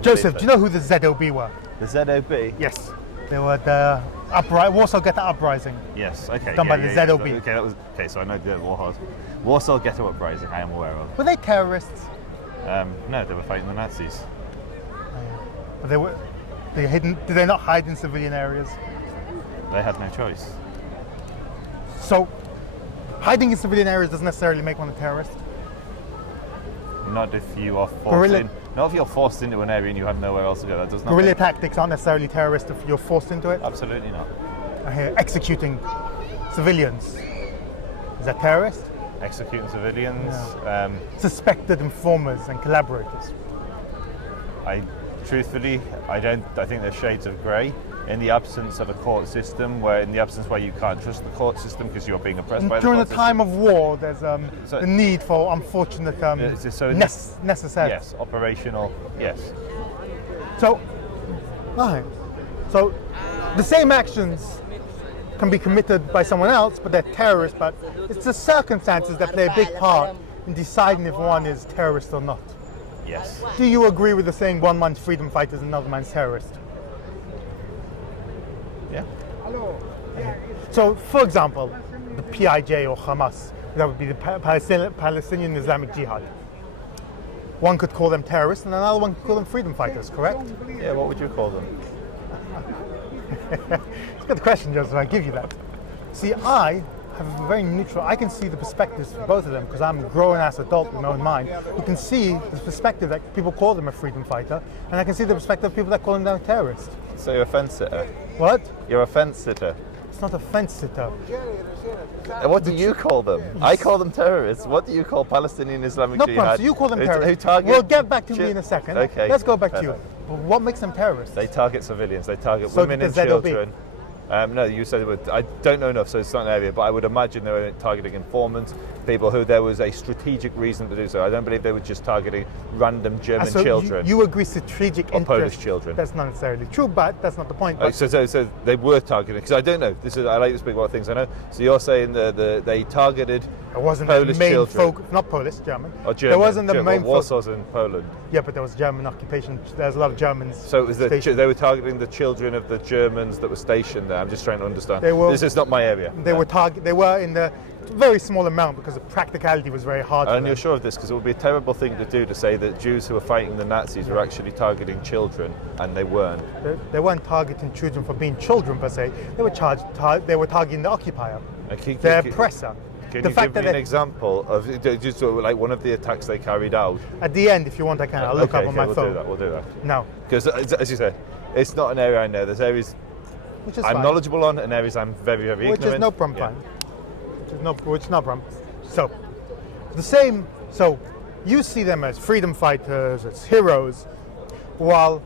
Joseph, do you know who the ZOB were? The ZOB? Yes. They were the Warsaw Ghetto Uprising. Yes, okay. Done by the ZOB. Okay, so I know the Warsaw Ghetto Uprising, I am aware of. Were they terrorists? No, they were fighting the Nazis. But they hidden. Did they not hide in civilian areas? They had no choice. So, hiding in civilian areas doesn't necessarily make one a terrorist. Not if you are forced in. Not if you're forced into an area and you have nowhere else to go. That does not. Guerrilla tactics aren't necessarily terrorist if you're forced into it. Absolutely not. I hear executing civilians. Is that terrorist? Executing civilians. Yeah. Suspected informers and collaborators. Truthfully, I think there's shades of grey. In the absence of a court system, where you can't trust the court system because you're being oppressed by the court system. During the time of war, there's the need for unfortunate necessary. Yes, operational. Yes. So the same actions can be committed by someone else, but they're terrorists. But it's the circumstances that play a big part in deciding if one is terrorist or not. Yes. Do you agree with the saying one man's freedom fighter is another man's terrorist? Yeah. So, for example, the PIJ or Hamas, that would be the Palestinian Islamic Jihad. One could call them terrorists and another one could call them freedom fighters, correct? Yeah, what would you call them? It's a good question, Joseph, I give you that. See, I have a very neutral, I can see the perspectives for both of them because I'm a grown-ass adult with my own mind. You can see the perspective that people call them a freedom fighter, and I can see the perspective of people that call them a terrorist. So you're a fence sitter? What? You're a fence sitter. It's not a fence sitter. What do you call them? I call them terrorists. What do you call Palestinian Islamic Jihad? No problem, so you call them terrorists. We'll get back to me in a second. Okay. Let's go back to you. But what makes them terrorists? They target civilians. They target women and children. No, you said it would. I don't know enough, so it's not an area, but I would imagine they were targeting informants, people who there was a strategic reason to do so. I don't believe they were just targeting random German children. You agree strategic or interest. Polish children. That's not necessarily true, but that's not the point. So they were targeting, because I don't know. I like to speak about things I know. So you're saying they targeted Polish children. Not Polish, German. Or German. There wasn't the main Warsaw's in Poland. Yeah, but there was German occupation. There's a lot of Germans. So it was they were targeting the children of the Germans that were stationed there. I'm just trying to understand. This is not my area. They were in the very small amount because the practicality was very hard. And you're sure of this because it would be a terrible thing to do to say that Jews who were fighting the Nazis were actually targeting children, and they weren't. They weren't targeting children for being children per se. They were targeting the occupier, the oppressor. Can you give me an example of just like one of the attacks they carried out? At the end, if you want, I can. I'll look up on my phone. We'll do that. No. Because, as you said, it's not an area I know. There's areas I'm knowledgeable on and areas I'm very, very ignorant. Which is no problem. Yeah. Which is no problem. So, the same. So, you see them as freedom fighters, as heroes, while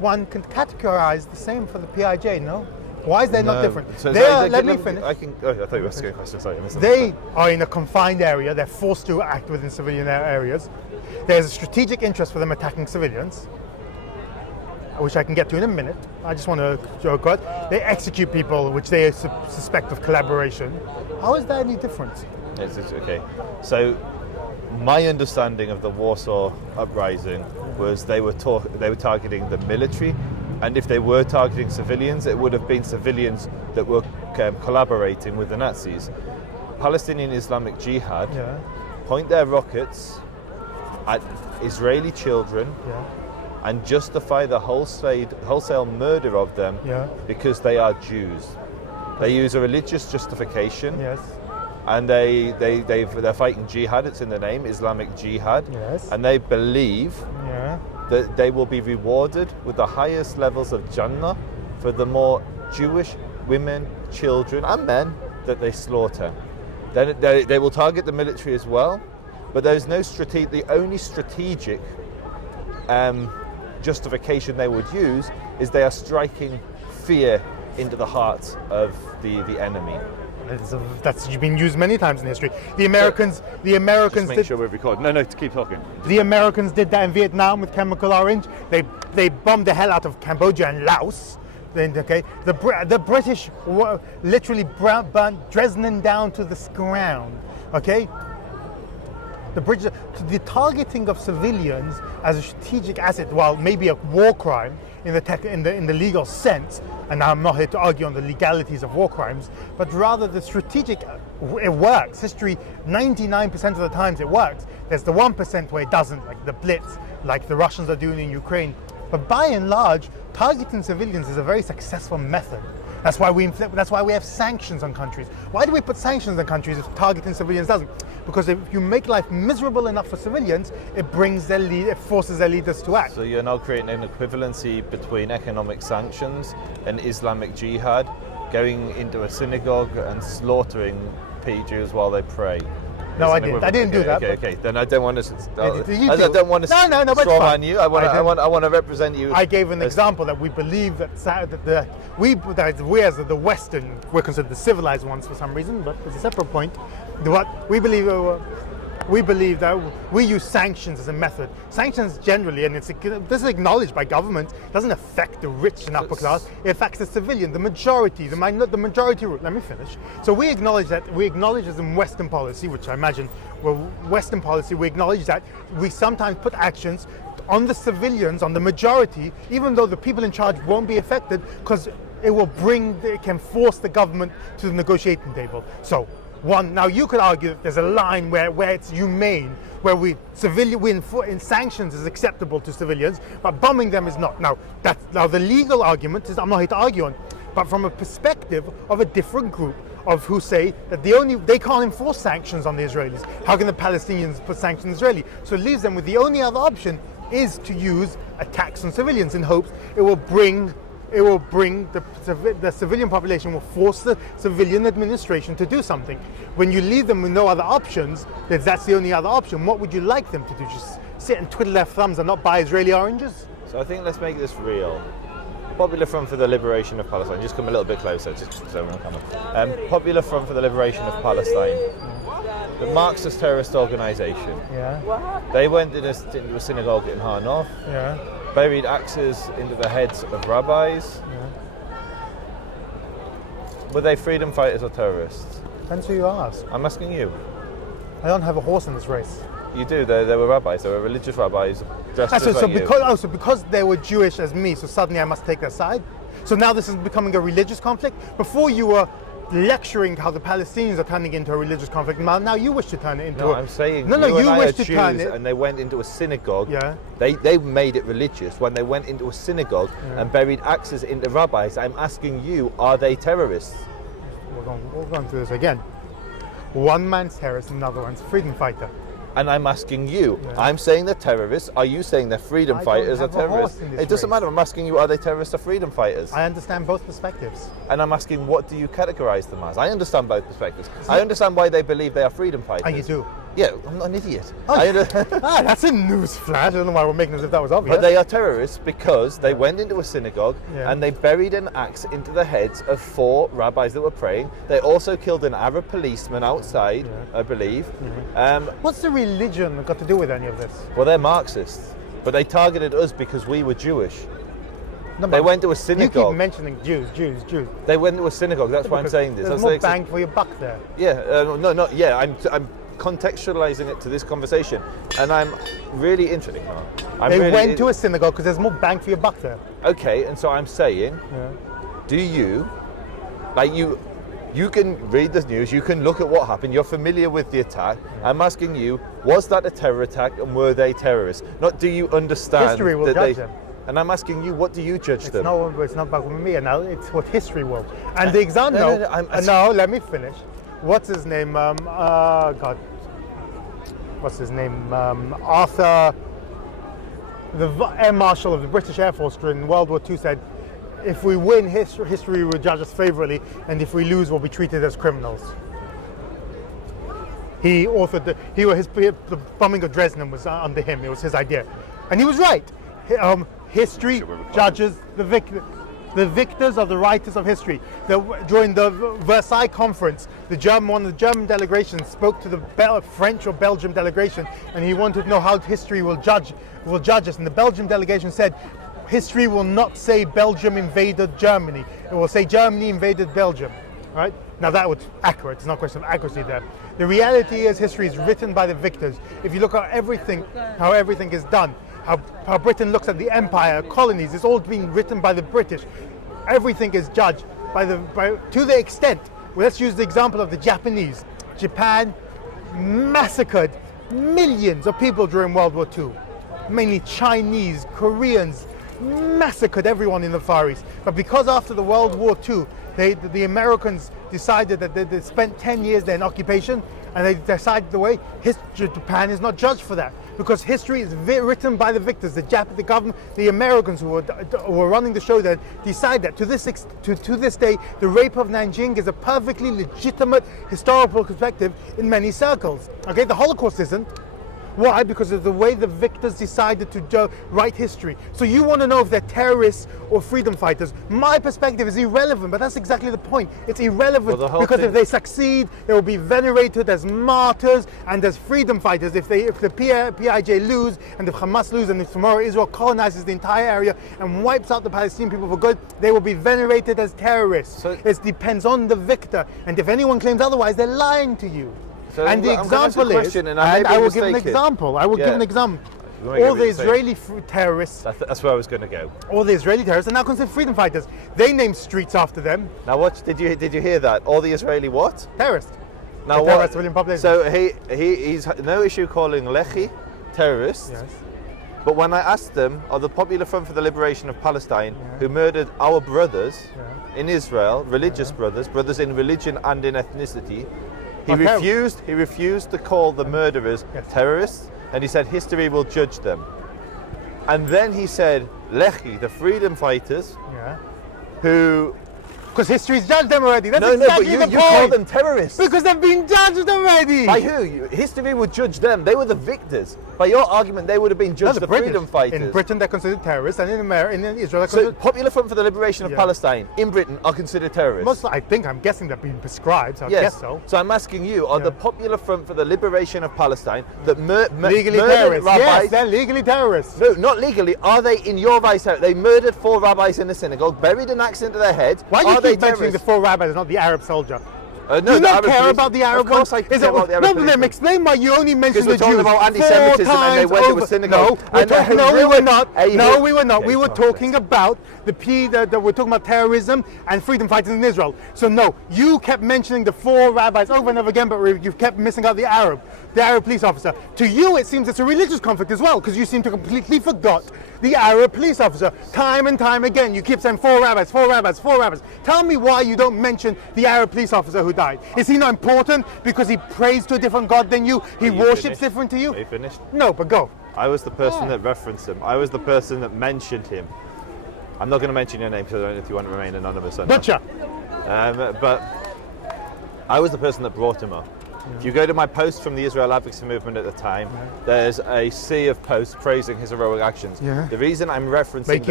one can categorize the same for the PIJ, no? Why is that not different? Let me finish. I thought you were asking a question. Sorry, they are in a confined area. They're forced to act within civilian areas. There's a strategic interest for them attacking civilians, which I can get to in a minute. I just want to joke out. They execute people which they suspect of collaboration. How is that any different? It's okay. So, my understanding of the Warsaw Uprising was they were targeting the military. And if they were targeting civilians, it would have been civilians that were collaborating with the Nazis. Palestinian Islamic Jihad point their rockets at Israeli children and justify the wholesale murder of them because they are Jews. They use a religious justification. Yes. And they're fighting jihad. It's in the name, Islamic Jihad. Yes. And they believe that they will be rewarded with the highest levels of Jannah for the more Jewish women, children and men that they slaughter. Then they will target the military as well, but there's no the only strategic justification they would use is they are striking fear into the hearts of the enemy. That's been used many times in history. The Americans just make sure we're recording. No, to keep talking. The Americans did that in Vietnam with Chemical Orange. They bombed the hell out of Cambodia and Laos. The British literally burnt Dresden down to the ground. Okay, the targeting of civilians as a strategic asset, while maybe a war crime in the legal sense, and I'm not here to argue on the legalities of war crimes, but rather the strategic, it works. History, 99% of the times it works. There's the 1% where it doesn't, like the Blitz, like the Russians are doing in Ukraine. But by and large, targeting civilians is a very successful method. That's why we have sanctions on countries. Why do we put sanctions on countries if targeting civilians doesn't? Because if you make life miserable enough for civilians, it forces their leaders to act. So you're now creating an equivalency between economic sanctions and Islamic Jihad, going into a synagogue and slaughtering Jews while they pray. No, I didn't. I didn't do that. Okay. Then I don't want to. I don't want to strawman you. I want to represent you. I gave an example that we believe that we as the Western, we're considered the civilized ones for some reason, but it's a separate point. We believe that we use sanctions as a method. Sanctions generally, and this is acknowledged by government, doesn't affect the rich and upper class. It affects the civilian, the majority, the majority. Let me finish. So we acknowledge as in Western policy, which I imagine, Western policy, we acknowledge that we sometimes put actions on the civilians, on the majority, even though the people in charge won't be affected, because it can force the government to the negotiating table. So. Now you could argue that there's a line where it's humane, where in sanctions is acceptable to civilians, but bombing them is not. Now the legal argument is, I'm not here to argue on, but from a perspective of a different group of who say that they can't enforce sanctions on the Israelis. How can the Palestinians put sanctions on Israeli? So it leaves them with the only other option is to use attacks on civilians in hopes it will bring the civilian population, will force the civilian administration to do something. When you leave them with no other options, that's the only other option. What would you like them to do? Just sit and twiddle their thumbs and not buy Israeli oranges? So I think let's make this real. Popular Front for the Liberation of Palestine. Just come a little bit closer, just so we're coming. Popular Front for the Liberation of Palestine. The Marxist terrorist organisation. Yeah. They went into a synagogue in Har Nof. Yeah. Buried axes into the heads of rabbis. Yeah. Were they freedom fighters or terrorists? Depends who you ask. I'm asking you. I don't have a horse in this race. You do. They were rabbis. They were religious rabbis. Because they were Jewish as me, so suddenly I must take their side. So now this is becoming a religious conflict. Before you were lecturing how the Palestinians are turning into a religious conflict. Now you wish to turn it into. I'm saying you wish to turn it. And they went into a synagogue. Yeah. They made it religious when they went into a synagogue and buried axes into rabbis. I'm asking you, are they terrorists? We're going through this again. One man's terrorist, another one's freedom fighter. And I'm asking you, I'm saying they're terrorists. Are you saying they're freedom fighters or terrorists? It doesn't matter. I'm asking you, are they terrorists or freedom fighters? I understand both perspectives. And I'm asking, what do you categorize them as? I understand both perspectives. I understand why they believe they are freedom fighters. And you do? Yeah, I'm not an idiot. That's a news flash. I don't know why we're making as if that was obvious. But they are terrorists because they went into a synagogue and they buried an axe into the heads of 4 rabbis that were praying. They also killed an Arab policeman outside, I believe. What's the religion got to do with any of this? Well, they're Marxists, but they targeted us because we were Jewish. No, they went to a synagogue. You keep mentioning Jews. They went to a synagogue. That's why I'm saying this. There's more bang for your buck there. Yeah, I'm contextualizing it to this conversation, and I'm really interested. They went to a synagogue because there's more bang for your buck there. Okay, and so I'm saying, do you, you can read the news, you can look at what happened, you're familiar with the attack. I'm asking you, was that a terror attack and were they terrorists? Not do you understand history will judge them. And I'm asking you, what do you judge them? It's not about me, now it's what history will. And the example, let me finish. What's his name? What's his name? Arthur, the Air Marshal of the British Air Force during World War II said, if we win, history will judge us favourably, and if we lose, we'll be treated as criminals. He authored the bombing of Dresden was under him. It was his idea. And he was right. History judges the victors are the writers of history. During the Versailles Conference, one of the German delegations spoke to the French or Belgian delegation, and he wanted to know how history will judge us. And the Belgian delegation said, history will not say Belgium invaded Germany. It will say Germany invaded Belgium. Right? Now that was accurate. It's not a question of accuracy there. The reality is history is written by the victors. If you look at everything, how everything is done, how Britain looks at the empire, colonies, it's all being written by the British. Everything is judged to the extent. Well, let's use the example of the Japanese. Japan massacred millions of people during World War II. Mainly Chinese, Koreans, massacred everyone in the Far East. But because after the World War II, the Americans decided that they spent 10 years there in occupation, and they decided Japan is not judged for that, because history is written by the victors. The government, the Americans who were running the show there, decide that to this day, the rape of Nanjing is a perfectly legitimate historical perspective in many circles. Okay, the Holocaust isn't. Why? Because of the way the victors decided to write history. So you want to know if they're terrorists or freedom fighters. My perspective is irrelevant, but that's exactly the point. It's irrelevant because if they succeed, they will be venerated as martyrs and as freedom fighters. If the PIJ lose and if Hamas lose and if tomorrow Israel colonizes the entire area and wipes out the Palestinian people for good, they will be venerated as terrorists. So it depends on the victor. And if anyone claims otherwise, they're lying to you. So and the example is, and I will give an example. Give an example. All the Israeli terrorists. That's where I was going to go. All the Israeli terrorists are now considered freedom fighters. They name streets after them. Now, what did you hear that? All the Israeli what? Terrorists. Now what? Civilian population. So he's no issue calling Lehi terrorists. Yes. But when I asked them, of the Popular Front for the Liberation of Palestine, who murdered our brothers in Israel, religious brothers in religion and in ethnicity. He refused to call the murderers terrorists, and he said history will judge them. And then he said, Lehi, the freedom fighters, who... Because history's judged them already. That's but you call them terrorists. Because they've been judged already. By who? History would judge them. They were the victors. By your argument, they would have been judged the freedom fighters. In Britain, they're considered terrorists, and in Israel, they're so Popular Front for the Liberation of Palestine in Britain are considered terrorists. I'm guessing they're being prescribed. So I guess so. So I'm asking you: are the Popular Front for the Liberation of Palestine that legally terrorists? Rabbis? Yes, they're legally terrorists. No, not legally. Are they in your eyes? They murdered 4 rabbis in a synagogue, buried an axe into their head. Why do you keep mentioning the 4 rabbis, not the Arab soldier? No, do you not care about the Arab ones? Of course I care about the Arab policemen. Then explain why you only mentioned the Jews. Because we're talking about anti-Semitism and they went to a synagogue. No, we were not. No, we were not. We were talking about we're talking about terrorism and freedom fighters in Israel. So no, you kept mentioning the 4 rabbis over and over again, but you kept missing out the Arab police officer. To you, it seems it's a religious conflict as well, because you seem to completely forgot the Arab police officer. Time and time again, you keep saying 4 rabbis, 4 rabbis, 4 rabbis. Tell me why you don't mention the Arab police officer who died. Is he not important because he prays to a different God than you? He worships different to you? Are you finished? No, but go. I was the person that referenced him. I was the person that mentioned him. I'm not going to mention your name because I don't know if you want to remain anonymous or not. Butcher. But I was the person that brought him up. If you go to my post from the Israel Advocacy Movement at the time, there's a sea of posts praising his heroic actions. The reason I'm referencing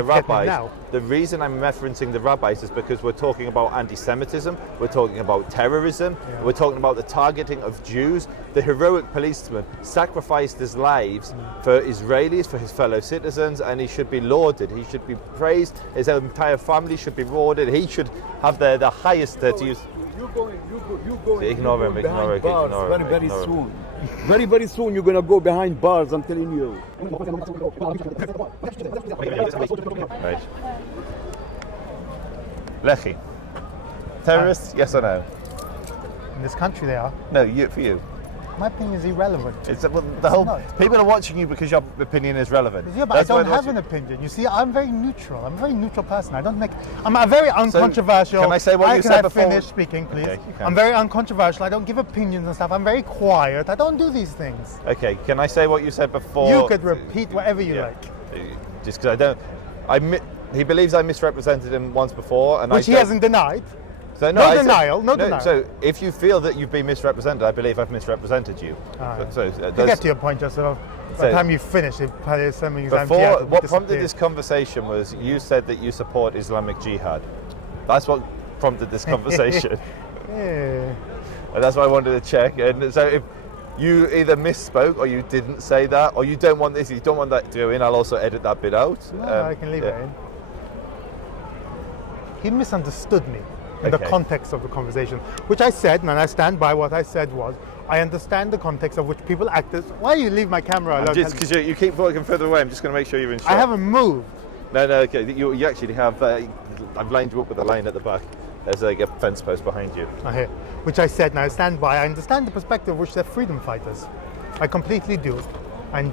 the rabbis is because we're talking about anti-Semitism, we're talking about terrorism, we're talking about the targeting of Jews. The heroic policeman sacrificed his lives for Israelis, for his fellow citizens, and he should be lauded. He should be praised. His entire family should be rewarded. He should have the highest to use. You're going Ignore him. Very soon. Very soon you're going to go behind bars, I'm telling you. Right. Lehi. Terrorists, yes or no? In this country they are. No, for you. My opinion is irrelevant. People are watching you because your opinion is relevant. Yeah, but I don't have an opinion. You see, I'm very neutral. I'm a very neutral person. I'm a very uncontroversial. Can I say what you said before? Can I finish speaking, please? Okay, I'm very uncontroversial. I don't give opinions and stuff. I'm very quiet. I don't do these things. Okay, can I say what you said before? You could repeat whatever you like. Just because he believes I misrepresented him once before, and which he hasn't denied. So no denial. So if you feel that you've been misrepresented, I believe I've misrepresented you. To get to your point, just by the time you finish, what prompted this conversation was you said that you support Islamic Jihad. That's what prompted this conversation. And that's why I wanted to check. And so if you either misspoke or you didn't say that, or you don't want this, you don't want that to go in, I'll also edit that bit out. No, I can leave it in. He misunderstood me. in the Okay. context of the conversation, which I said, and I stand by what I said was, I understand the context of which people act as. Why do you leave my camera alone? Just because you keep walking further away, I'm just going to make sure you're in shot. I haven't moved. No, okay. You actually have. I've lined you up with a line at the back. There's a fence post behind you. I hear. Which I said, and I stand by. I understand the perspective of which they're freedom fighters. I completely do. And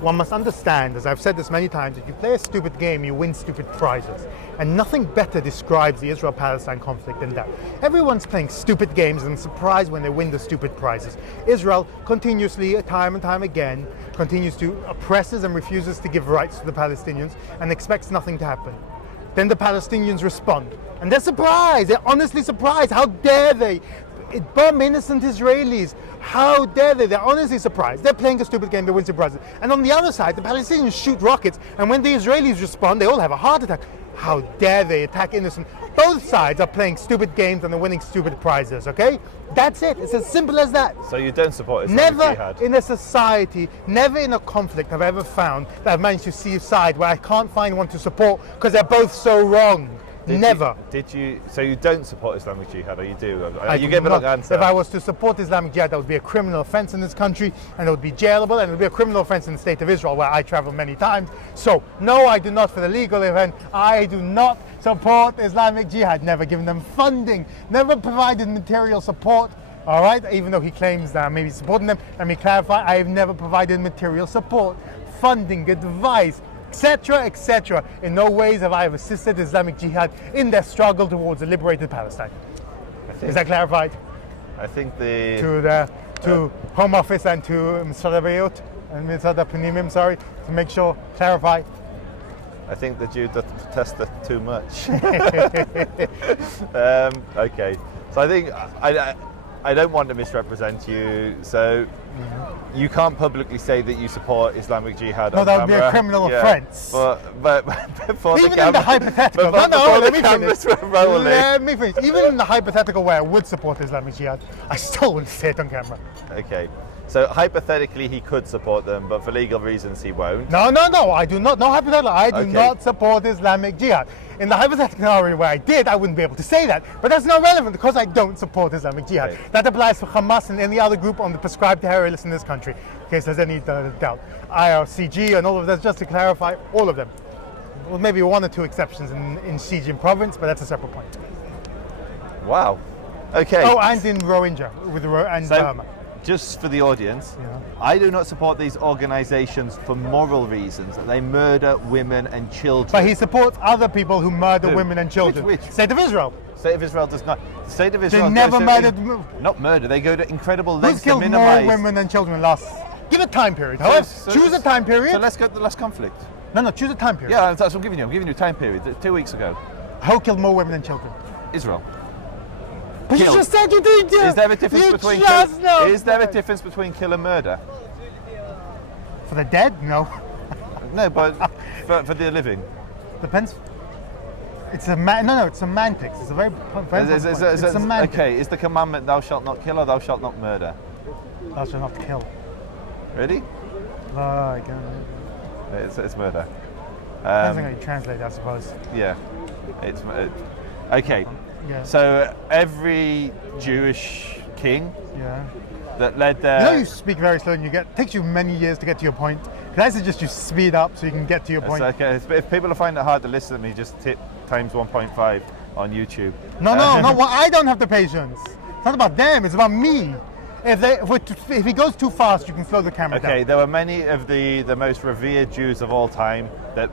one must understand, as I've said this many times, if you play a stupid game, you win stupid prizes. And nothing better describes the Israel-Palestine conflict than that. Everyone's playing stupid games and surprised when they win the stupid prizes. Israel continuously, time and time again, continues to oppresses and refuses to give rights to the Palestinians and expects nothing to happen. Then the Palestinians respond. And they're surprised. They're honestly surprised. How dare they? It bomb innocent Israelis. How dare they? They're honestly surprised. They're playing a stupid game, they win surprises. And on the other side, the Palestinians shoot rockets, and when the Israelis respond, they all have a heart attack. How dare they attack innocent? Both sides are playing stupid games and they're winning stupid prizes, okay? That's it. It's as simple as that. So you don't support Islamic Never Jihad? in a society, never in a conflict have I ever found that I've managed to see a side where I can't find one to support because they're both so wrong. Never. So you don't support Islamic Jihad, or you do? I You do gave a not. long answer. If I was to support Islamic Jihad, that would be a criminal offense in this country, and it would be jailable, and it would be a criminal offense in the state of Israel, where I travel many times. So, no, I do not, for the legal event, I do not support Islamic Jihad. Never given them funding, never provided material support. All right, even though he claims that I may be supporting them, let me clarify, I have never provided material support, funding, advice, etc. In no ways have I assisted Islamic Jihad in their struggle towards a liberated Palestine. Is that clarified? I think To Home Office and to Misrad Bayut and Misrad Panimim, sorry, to make sure, clarify. I think that you protested too much. Okay, so I think I don't want to misrepresent you. So you can't publicly say that you support Islamic Jihad. No, on that would be a camera. criminal offence. But before Even the camera, in the hypothetical, before let the me cameras finish. were rolling. Let me finish. Even in the hypothetical where I would support Islamic Jihad, I still wouldn't say it on camera. Okay, so hypothetically he could support them, but for legal reasons he won't. No, I do not. No hypothetical. I do Okay. not support Islamic Jihad. In the hypothetical scenario where I did, I wouldn't be able to say that. But that's not relevant because I don't support Islamic Jihad. Okay. That applies for Hamas and any other group on the prescribed terror list in this country, in case there's any doubt. IRCG and all of that, just to clarify, all of them. Well, maybe one or two exceptions in Xijin province, but that's a separate point. Wow. Okay. Oh, and in Rohingya, and So, Burma. just for the audience, Yeah. I do not support these organisations for moral reasons. They murder women and children. But he supports other people who murder Who? women and children. Which? State of Israel. State of Israel does not. The State of Israel never goes to murdered- not murder. They go to incredible Who's lengths to killed more minimise. women and children last? Give a time period. However, choose a time period. So let's go to the last conflict. No, choose a time period. Yeah, that's what I'm giving you. I'm giving you a time period. 2 weeks ago, Who killed more women and children? Israel. But Killed. you just said you didn't do. Is there a difference you between just know. Is there a difference between kill and murder? For the dead? No. No, but for the living. Depends. It's it's semantics. It's a very it's semantics. Okay, is the commandment thou shalt not kill or thou shalt not murder? Thou shalt not kill. Really? I can't. It's murder. Depends on how you translate, I suppose. Yeah, okay. Yeah. So every Jewish king Yeah. that led You their know you speak very slow and takes you many years to get to your point. Can I suggest you speed up so you can get to your It's point? okay. If people find it hard to listen to me, just hit times 1.5 on YouTube. No. Well, I don't have the patience. It's not about them. It's about me. If he goes too fast, you can slow the camera Okay, down. there were many of the most revered Jews of all time that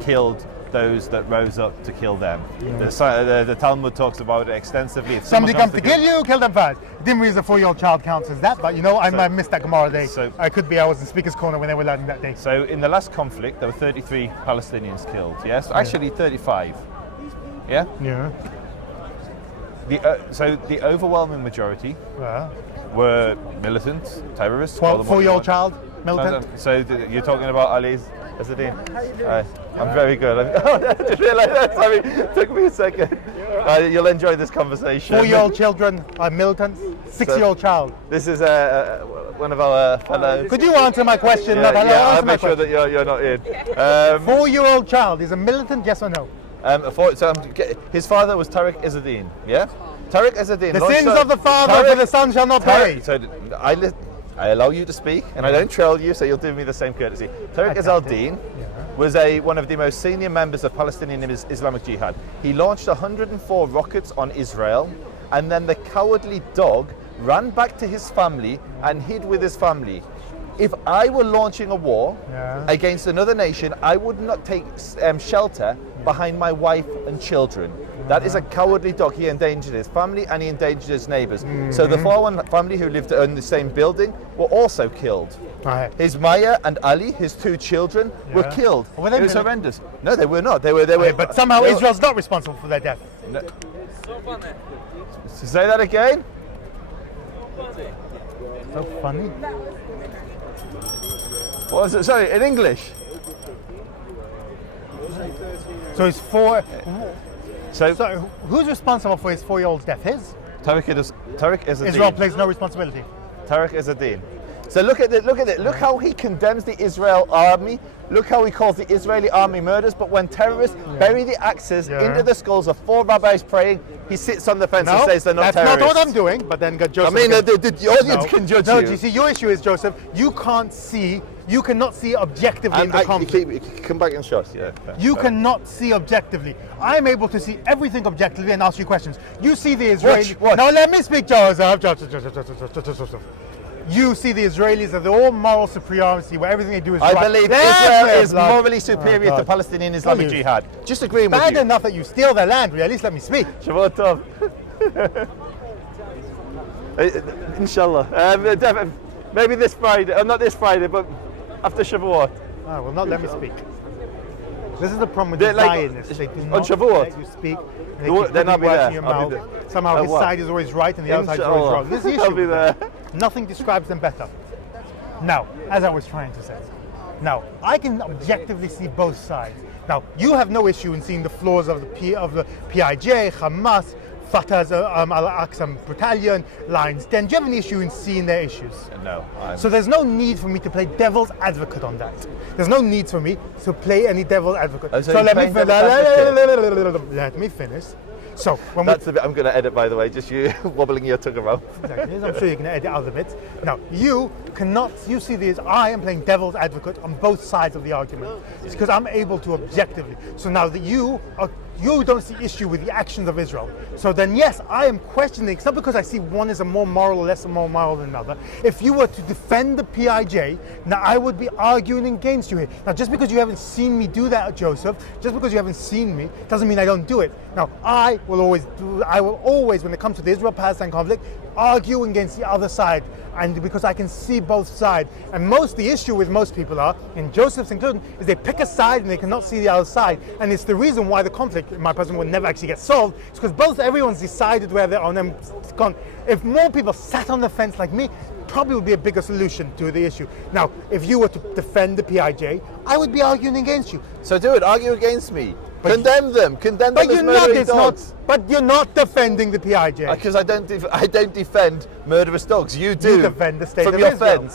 killed those that rose up to kill them. The Talmud talks about it extensively. If Somebody someone comes to kill you, kill them first. It didn't mean as a 4-year-old child counts as that, but I missed that Gemara day. I was in Speaker's Corner when they were learning that day. So in the last conflict, there were 33 Palestinians killed. Yes, actually 35. Yeah. Yeah. So the overwhelming majority were militant terrorists. call them what you 4-year-old want. child, militant. So you're talking about Ali's Asadin? I'm very good. I didn't realise that. Sorry, it took me a second. You'll enjoy this conversation. 4-year-old children are militants. 6-year-old child. This is one of our fellow. Could you answer my question? Yeah, Answer I'll my make sure question. that you're not in. 4-year-old child is a militant, yes or no? His father was Tariq Izzeddin. Yeah, Tariq Izzeddin. The sins of the father for the son shall not pay. So I allow you to speak, and I don't trail you, so you'll do me the same courtesy. Tariq Izzeddin was one of the most senior members of Palestinian Islamic Jihad. He launched 104 rockets on Israel, and then the cowardly dog ran back to his family and hid with his family. If I were launching a war against another nation, I would not take shelter behind my wife and children. That is a cowardly dog. He endangered his family and he endangered his neighbors. So the Farwan family who lived in the same building were also killed. His Maya and Ali, his 2 children, were killed. It was horrendous. No, they were not. They were. But somehow Israel's not responsible for their death. No. Say that again. So funny. What was it? Sorry, in English. So it's 4. So who's responsible for his 4-year-old's death? His? Tariq Izzeddin. Israel plays no responsibility. Tariq Izzeddin. So look at it. Look how he condemns the Israel army. Look how he calls the Israeli army murders. But when terrorists bury the axes into the skulls of 4 rabbis praying, he sits on the fence and says they're not terrorists. That's not what I'm doing. But then Joseph. I mean, the audience can judge you. No, you see, your issue is, Joseph, you cannot see objectively in the conflict. Come back and show us. You cannot see objectively. I'm able to see everything objectively and ask you questions. You see the Israelis. Watch. Now let me speak, Joseph. You see the Israelis as the all moral superiority where everything they do is right. I believe Israel is morally superior to Palestinian Islamic Jihad. Just agreeing with you. Bad enough that you steal their land, really. At least let me speak. Shabbat Tov. Inshallah. Maybe this Friday, not this Friday, but after Shavuot. Well, not let me speak. This is the problem with the Zionists. They do not let you speak. They keep putting words in your mouth. Somehow his side is always right and the other side is always wrong. This is the issue. I'll be there. Nothing describes them better. Now, as I was trying to say, now I can objectively see both sides. Now, you have no issue in seeing the flaws of the PIJ, Hamas, Fatah's Al-Aqsa battalion, Lions Den. Do you have any issue in seeing their issues? No. So there's no need for me to play devil's advocate on that. There's no need for me to play any devil's advocate. So let me finish. So when that's the bit I'm going to edit, by the way. Just you wobbling your tongue around. Exactly. I'm sure you can edit other bits. Now you cannot. You see this. I am playing devil's advocate on both sides of the argument. It's because I'm able to objectively. So now that you don't see issue with the actions of Israel. So then, yes, I am questioning. It's not because I see one is a more moral or less more moral than another. If you were to defend the PIJ, now I would be arguing against you here. Now, just because you haven't seen me do that, Joseph, just because you haven't seen me, doesn't mean I don't do it. Now, I will always, when it comes to the Israel-Palestine conflict, argue against the other side, and because I can see both sides. And the issue with most people in Joseph's included, is they pick a side and they cannot see the other side. And it's the reason why the conflict, in my person, will never actually get solved. It's because everyone's decided where they're on them gone. If more people sat on the fence like me, probably would be a bigger solution to the issue. Now, if you were to defend the PIJ, I would be arguing against you. So do it. Argue against me. Condemn them as murdering dogs. But you're not defending the PIJ. Because I don't defend murderous dogs. You do. You defend the state of Israel.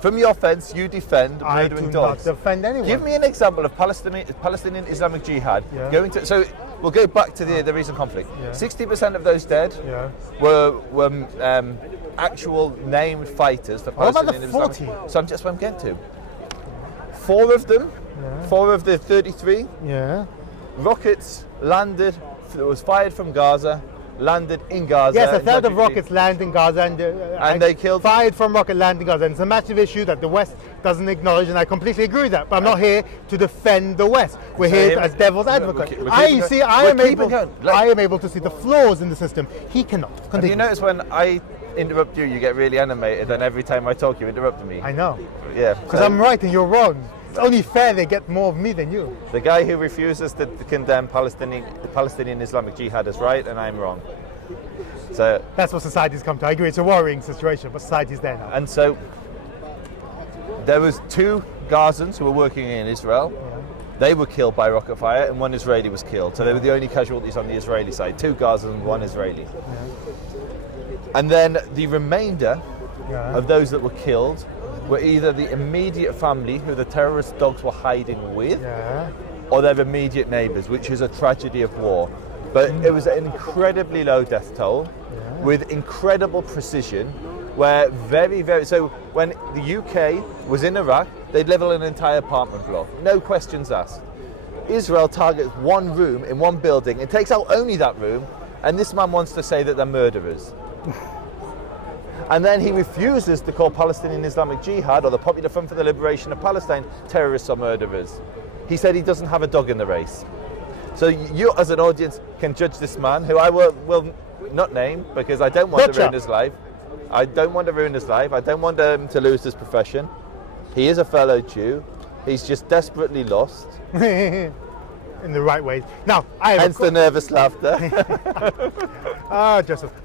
From your fence, you defend murdering dogs. I do not defend anyone. Give me an example of Palestinian Islamic Jihad going to. So we'll go back to the recent conflict. 60% of those dead were actual named fighters for Palestinian Islamic. So that's what I'm getting to. 4 of them, 4 of the 33. Rockets landed. It was fired from Gaza. Landed in Gaza. Yes, a third of rockets land in Gaza, and they killed. Fired from rocket land in Gaza. And it's a massive issue that the West doesn't acknowledge, and I completely agree with that. But I'm not here to defend the West. We're here as devil's advocate. I am able to see the flaws in the system. He cannot. Continue. Have you notice when I interrupt you, you get really animated, and every time I talk, you interrupt me? I know. Yeah. Because I'm right and you're wrong. It's only fair they get more of me than you. The guy who refuses to condemn the Palestinian Islamic Jihad is right, and I'm wrong. So that's what society's come to. I agree, it's a worrying situation, but society's there now. And so there was 2 Gazans who were working in Israel. They were killed by rocket fire, and 1 Israeli was killed. So they were the only casualties on the Israeli side. 2 Gazans and 1 Israeli. And then the remainder of those that were killed were either the immediate family who the terrorist dogs were hiding with, or their immediate neighbours, which is a tragedy of war. But it was an incredibly low death toll with incredible precision, where so when the UK was in Iraq, they'd level an entire apartment block, no questions asked. Israel targets one room in one building and takes out only that room, and this man wants to say that they're murderers. And then he refuses to call Palestinian Islamic Jihad or the Popular Front for the Liberation of Palestine terrorists or murderers. He said he doesn't have a dog in the race. So you as an audience can judge this man, who I will not name because I don't want to ruin his life. I don't want to ruin his life. I don't want him to lose his profession. He is a fellow Jew. He's just desperately lost. In the right way. Now, I have hence the nervous laughter. Joseph.